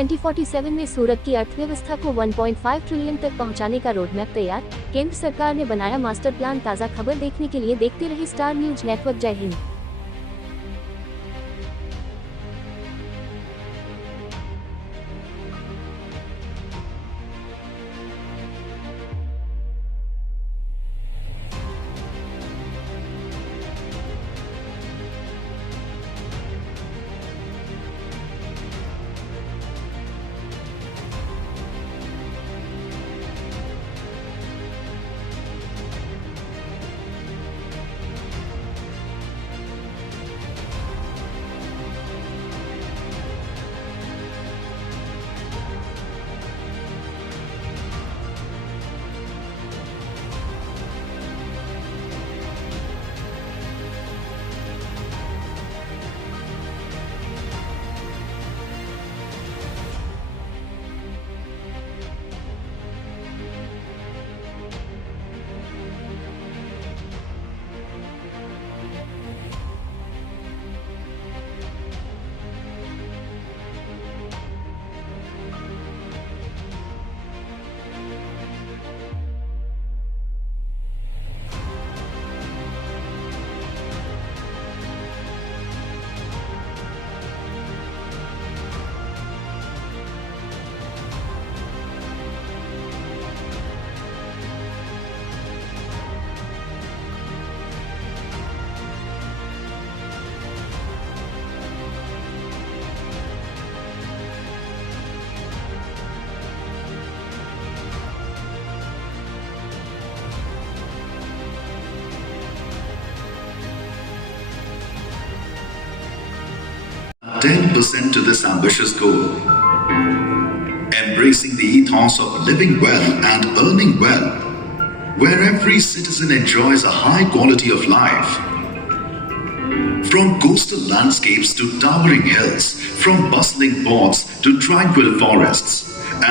2047 में सूरत की अर्थव्यवस्था को 1.5 ट्रिलियन तक पहुंचाने का रोड मैप तैयार। केंद्र सरकार ने बनाया मास्टर प्लान। ताज़ा खबर देखने के लिए देखते रहिए स्टार न्यूज नेटवर्क। जय Hind. %10 to this ambitious goal. Embracing the ethos of living well and earning well, where every citizen enjoys a high quality of life. From coastal landscapes to towering hills, from bustling ports to tranquil forests,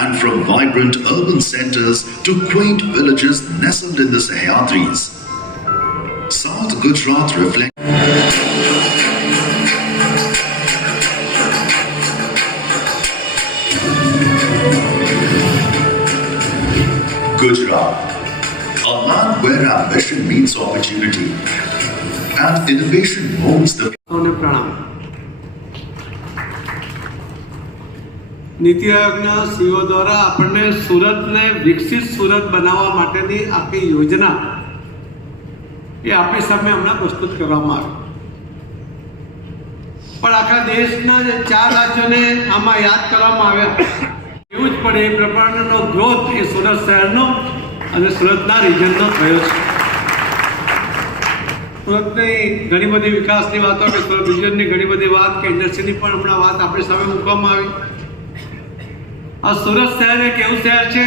and from vibrant urban centers to quaint villages nestled in the Sahyadris, South Gujarat reflects. Gujarat, a land where ambition meets opportunity and innovation molds the. નીતિ આયોગના CO દ્વારા આપણને સુરતને વિકસિત સુરત બનાવવા માટેની આખી યોજના એ આપણી સામે હમણાં પ્રસ્તુત કરવામાં આવી, પણ આખા દેશના જે 4 રાજ્યોને આમાં યાદ કરવામાં આવ્યા. એવું જ પડે એ પ્રમાણનો ગ્રોથ એ સુરત શહેરનો અને સુરતના રિજનનો થયો છે. સુરતની ઘણી બધી વિકાસની વાતો કે સુરત રિજનની ઘણી બધી વાત કે ઇન્ડસ્ટ્રીની પણ હમણાં વાત આપણી સામે મૂકવામાં આવી. આ સુરત શહેર એક એવું શહેર છે,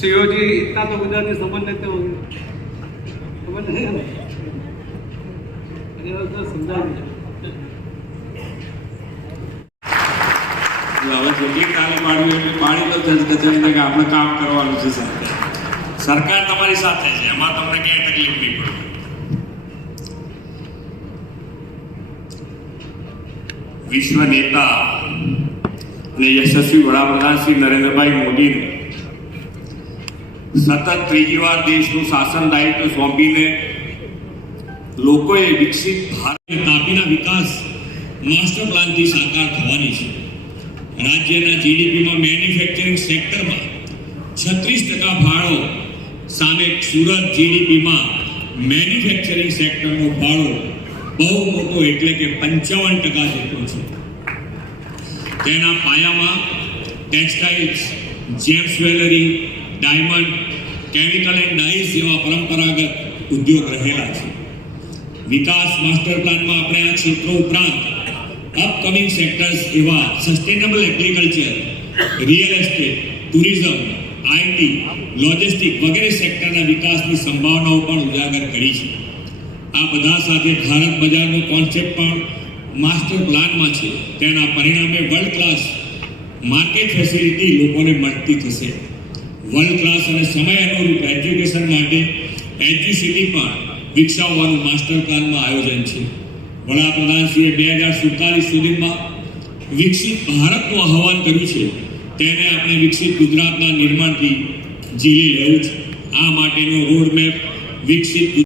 સીઓજી इतना तो गुजराती समझ लेते होंगे, समझ नहीं समझा હવે જેટલી તાલીમ પાડવી એટલી પાડી તો કચેરીને કે આપણે કામ કરવાનું છે. સરકાર તમારી સાથે છે, એમાં તમને ક્યાંય તકલીફ નહીં પડે. વિશ્વ નેતા અને યશસ્વી વડાપ્રધાન શ્રી નરેન્દ્રભાઈ મોદીને સતત ત્રીજી વાર દેશનું શાસન દાયિત્વ સોંપીને લોકોએ વિકસિત ભારત તાપીના વિકાસ માસ્ટર પ્લાનથી સાકાર થવાની છે. રાજ્યના જીડીપીમાં મેન્યુફેક્ચરિંગ સેક્ટરમાં 36% ફાળો સામે સુરત જીડીપીમાં મેન્યુફેક્ચરિંગ સેક્ટરનો ફાળો બહુ મોટો એટલે કે 55% જેટલો છે. તેના પાયામાં textiles, James jewellery, diamond, chemical and dyes જેવા પરંપરાગત ઉદ્યોગ રહેલા છે. વિકાસ માસ્ટર પ્લાનમાં આપણે આ ક્ષેત્રો ઉપરાંત અપકમિંગ સેક્ટર્સ એવા sustainable agriculture, real estate, tourism, IT, logistic વગેરે સેક્ટરના વિકાસની સંભાવનાઓ પણ ઉજાગર કરી છે. આ બધા સાથે ભારત બજારનો કોન્સેપ્ટ પણ માસ્ટર પ્લાનમાં છે. તેના પરિણામે વર્લ્ડ ક્લાસ માર્કેટ ફેસિલિટી લોકોને મળતી થશે. વર્લ્ડ ક્લાસ અને સમય અનુરૂપ એજ્યુકેશન માટે એજ્યુસિટી પણ વિકસાવવાનું માસ્ટર પ્લાનમાં આયોજન છે. વડાપ્રધાનશ્રીએ 2047 સુધીમાં વિકસિત ભારતનું આહવાન કર્યું છે તેને આપણે વિકસિત ગુજરાતના નિર્માણથી ઝીલી લેવું છે. આ માટેનો રોડ મેપ વિકસિત